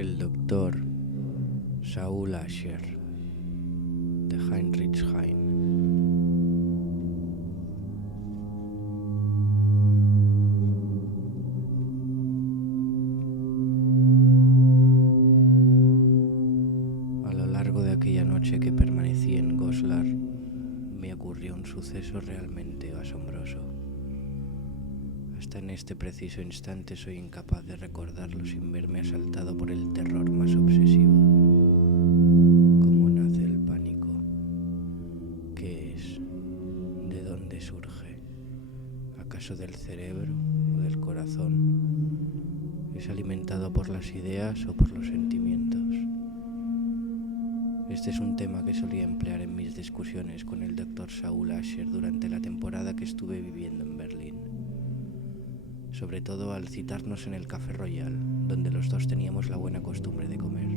El doctor Saul Asher de Heinrich Heine. A lo largo de aquella noche que permanecí en Goslar, me ocurrió un suceso realmente asombroso. Hasta en este preciso instante soy incapaz de recordarlo sin verme asaltado por el terror más obsesivo. ¿Cómo nace el pánico? ¿Qué es? ¿De dónde surge? ¿Acaso del cerebro o del corazón? ¿Es alimentado por las ideas o por los sentimientos? Este es un tema que solía emplear en mis discusiones con el Dr. Saul Asher durante la temporada que estuve viviendo en Berlín. Sobre todo al citarnos en el Café Royal, donde los dos teníamos la buena costumbre de comer.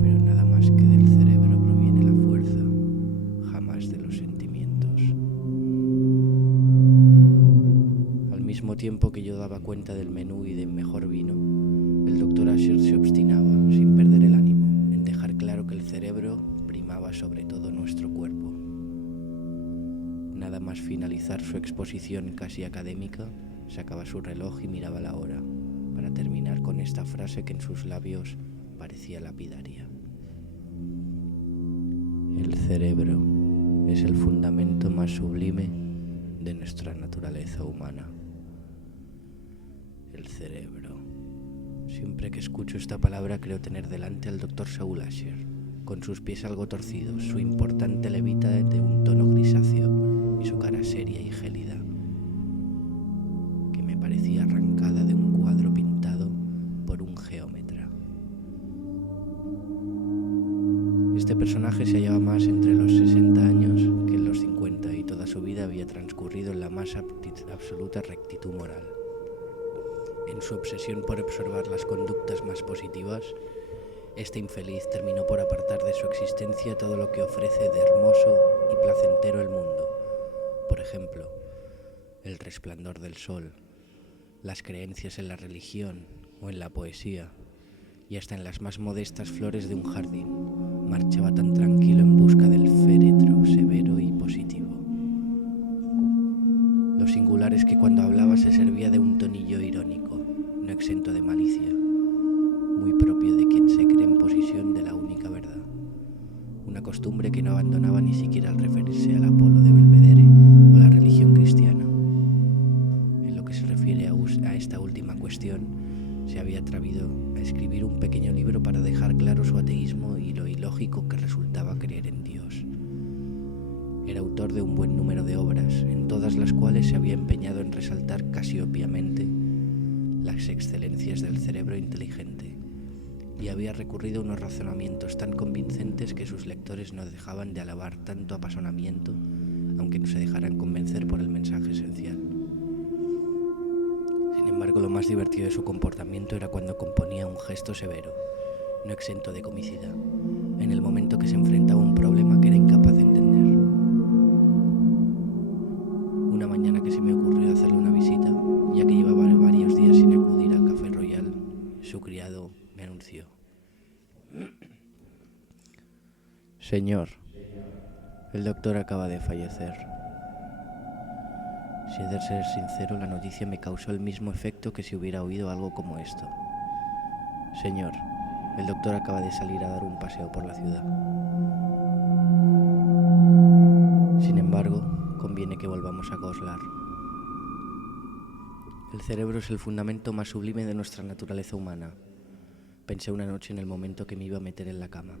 Pero nada más que del cerebro proviene la fuerza, jamás de los sentimientos. Al mismo tiempo que yo daba cuenta del menú y del mejor vino, el Dr. Asher se obstinaba, sin perder el ánimo, en dejar claro que el cerebro primaba sobre todo nuestro cuerpo. Nada más finalizar su exposición casi académica, sacaba su reloj y miraba la hora, para terminar con esta frase que en sus labios parecía lapidaria. El cerebro es el fundamento más sublime de nuestra naturaleza humana. El cerebro. Siempre que escucho esta palabra creo tener delante al Dr. Saul Asher, con sus pies algo torcidos, su importante levita de un tono grisáceo y su cara seria y gélida, que me parecía arrancada de un cuadro pintado por un geómetra. Este personaje se hallaba más entre los 60 años que en los 50 y toda su vida había transcurrido en la más absoluta rectitud moral. En su obsesión por observar las conductas más positivas, este infeliz terminó por apartar de su existencia todo lo que ofrece de hermoso y placentero el mundo. Por ejemplo, el resplandor del sol, las creencias en la religión o en la poesía, y hasta en las más modestas flores de un jardín, marchaba tan tranquilo en busca del féretro severo y positivo. Lo singular es que cuando hablaba se servía de un tonillo irónico, no exento de malicia, muy propio de quien se cree en posesión de la única verdad, una costumbre que no abandonaba ni siquiera al referirse al Apolo de Belvedere o la religión cristiana. En lo que se refiere a esta última cuestión, se había atrevido a escribir un pequeño libro para dejar claro su ateísmo y lo ilógico que resultaba creer en Dios. Era autor de un buen número de obras, en todas las cuales se había empeñado en resaltar casi obviamente las excelencias del cerebro inteligente, y había recurrido a unos razonamientos tan convincentes que sus lectores no dejaban de alabar tanto apasionamiento, aunque no se dejaran convencer por el mensaje esencial. Sin embargo, lo más divertido de su comportamiento era cuando componía un gesto severo, no exento de comicidad, en el momento que se enfrentaba a un problema que era incapaz de entender. Una mañana que se me ocurrió hacerle una visita, ya que llevaba varios días sin acudir al Café Royal, su criado me anunció: Señor, el doctor acaba de fallecer. Si he de ser sincero, la noticia me causó el mismo efecto que si hubiera oído algo como esto. Señor, el doctor acaba de salir a dar un paseo por la ciudad. Sin embargo, conviene que volvamos a Goslar. El cerebro es el fundamento más sublime de nuestra naturaleza humana. Pensé una noche en el momento que me iba a meter en la cama.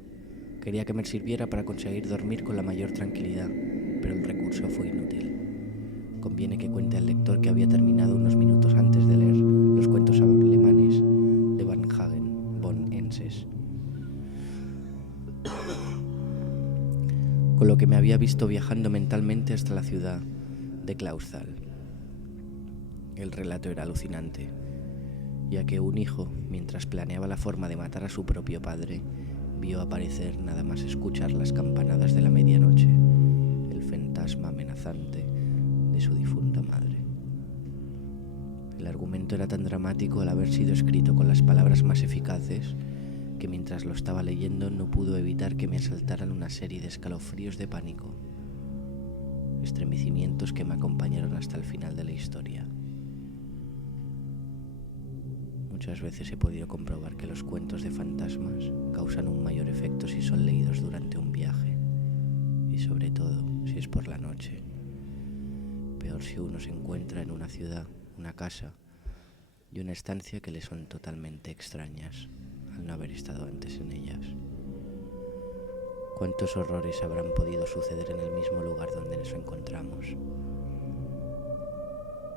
Quería que me sirviera para conseguir dormir con la mayor tranquilidad, pero el recurso fue inútil. Conviene que cuente al lector que había terminado unos minutos antes de leer los cuentos alemanes de Van Hagen von Enses, con lo que me había visto viajando mentalmente hasta la ciudad de Clausthal. El relato era alucinante, ya que un hijo, mientras planeaba la forma de matar a su propio padre, vio aparecer nada más escuchar las campanadas de la medianoche, el fantasma amenazante de su difunta madre. El argumento era tan dramático al haber sido escrito con las palabras más eficaces que mientras lo estaba leyendo no pudo evitar que me asaltaran una serie de escalofríos de pánico, estremecimientos que me acompañaron hasta el final de la historia. Muchas veces he podido comprobar que los cuentos de fantasmas causan un mayor efecto si son leídos durante un viaje, y sobre todo si es por la noche. Peor si uno se encuentra en una ciudad, una casa y una estancia que le son totalmente extrañas al no haber estado antes en ellas. ¿Cuántos horrores habrán podido suceder en el mismo lugar donde nos encontramos?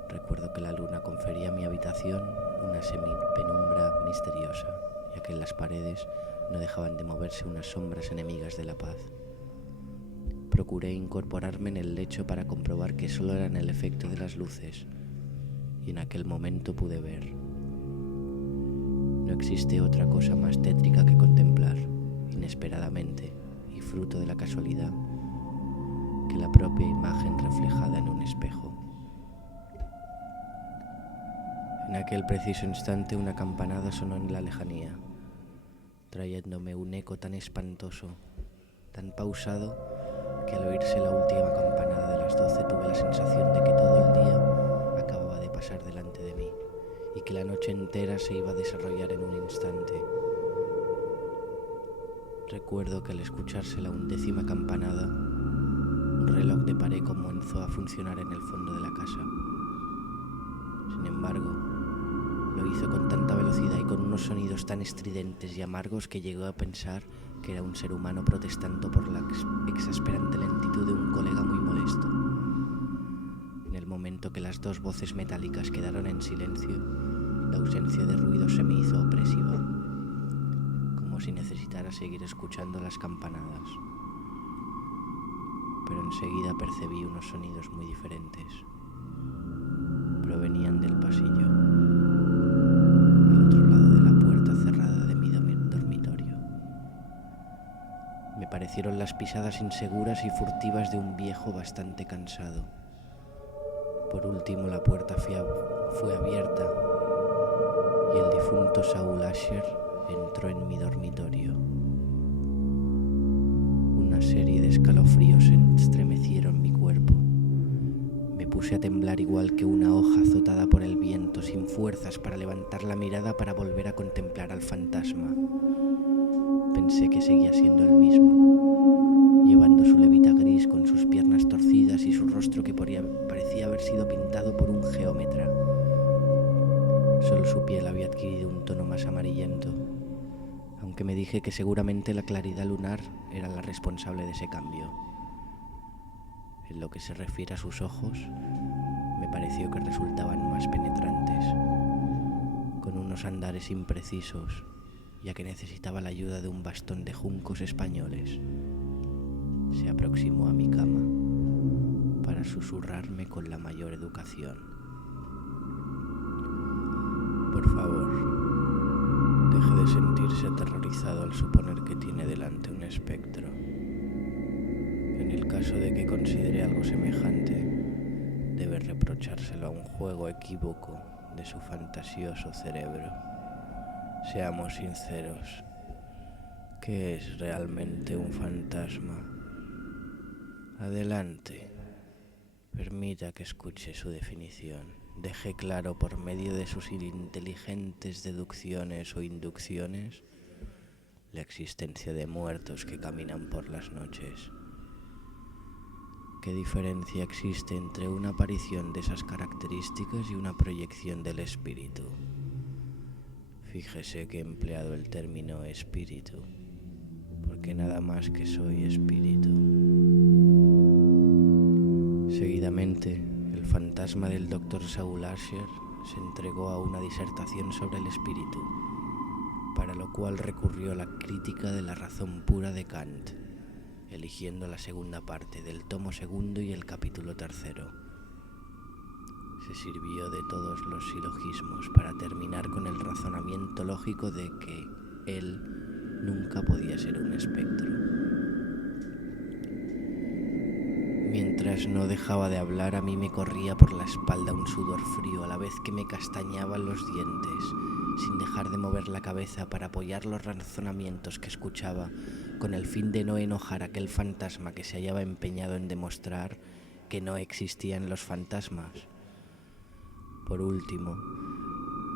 Recuerdo que la luna confería a mi habitación una semipenumbra misteriosa, ya que en las paredes no dejaban de moverse unas sombras enemigas de la paz. Procuré incorporarme en el lecho para comprobar que solo eran el efecto de las luces, y en aquel momento pude ver. No existe otra cosa más tétrica que contemplar, inesperadamente y fruto de la casualidad, que la propia imagen reflejada en un espejo. En aquel preciso instante una campanada sonó en la lejanía, trayéndome un eco tan espantoso, tan pausado, que al oírse la última campanada de las 12 tuve la sensación de que todo el día acababa de pasar delante de mí y que la noche entera se iba a desarrollar en un instante. Recuerdo que al escucharse la 11ª campanada, un reloj de pared comenzó a funcionar en el fondo de la casa. Sin embargo, lo hizo con tanta velocidad y con unos sonidos tan estridentes y amargos que llegó a pensar que era un ser humano protestando por la exasperante lentitud de un colega muy molesto. En el momento que las 2 voces metálicas quedaron en silencio, la ausencia de ruido se me hizo opresiva, como si necesitara seguir escuchando las campanadas. Pero enseguida percibí unos sonidos muy diferentes. Provenían del pasillo, al otro lado de la puerta cerrada de mi dormitorio. Me parecieron las pisadas inseguras y furtivas de un viejo bastante cansado. Por último, la puerta fue abierta y el difunto Saul Asher entró en mi dormitorio. Una serie de escalofríos estremecieron mi cuerpo. Me puse a temblar igual que una hoja azotada por el viento, sin fuerzas para levantar la mirada para volver a contemplar al fantasma. Pensé que seguía siendo el mismo, llevando su levita gris con sus piernas torcidas y su rostro que parecía haber sido pintado por un geómetra. Solo su piel había adquirido un tono más amarillento, aunque me dije que seguramente la claridad lunar era la responsable de ese cambio. En lo que se refiere a sus ojos, me pareció que resultaban más penetrantes, con unos andares imprecisos, ya que necesitaba la ayuda de un bastón de juncos españoles. Se aproximó a mi cama para susurrarme con la mayor educación: por favor, deje de sentirse aterrorizado al suponer que tiene delante un espectro. En el caso de que considere algo semejante, debe reprochárselo a un juego equívoco de su fantasioso cerebro. Seamos sinceros, ¿qué es realmente un fantasma? Adelante, permita que escuche su definición. Deje claro por medio de sus inteligentes deducciones o inducciones la existencia de muertos que caminan por las noches. ¿Qué diferencia existe entre una aparición de esas características y una proyección del espíritu? Fíjese que he empleado el término espíritu, porque nada más que soy espíritu. Seguidamente, el fantasma del Dr. Saul Asher se entregó a una disertación sobre el espíritu, para lo cual recurrió a la crítica de la razón pura de Kant, eligiendo la segunda parte del tomo 2 y el capítulo 3. Se sirvió de todos los silogismos para terminar con el razonamiento lógico de que él nunca podía ser un espectro. Mientras Mientras no dejaba de hablar, a mí me corría por la espalda un sudor frío a la vez que me castañaban los dientes, sin dejar de mover la cabeza para apoyar los razonamientos que escuchaba, con el fin de no enojar a aquel fantasma que se hallaba empeñado en demostrar que no existían los fantasmas. Por último,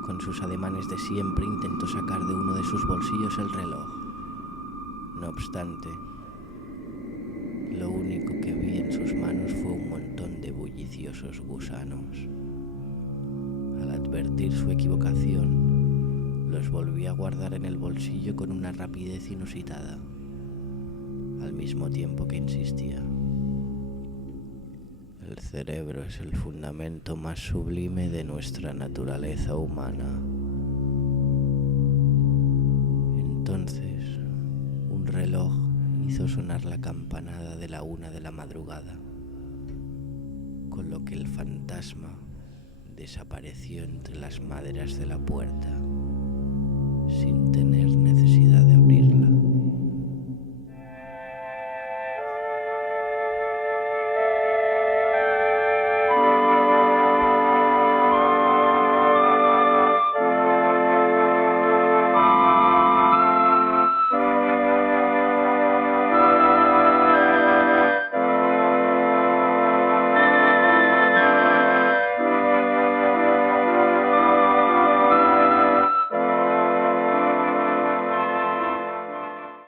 con sus ademanes de siempre, intentó sacar de uno de sus bolsillos el reloj. No obstante, lo único que vi en sus manos fue un montón de bulliciosos gusanos. Al advertir su equivocación, los volví a guardar en el bolsillo con una rapidez inusitada, al mismo tiempo que insistía. El cerebro es el fundamento más sublime de nuestra naturaleza humana. Entonces, un reloj hizo sonar la campanada de la 1 de la madrugada, con lo que el fantasma desapareció entre las maderas de la puerta, sin tener necesidad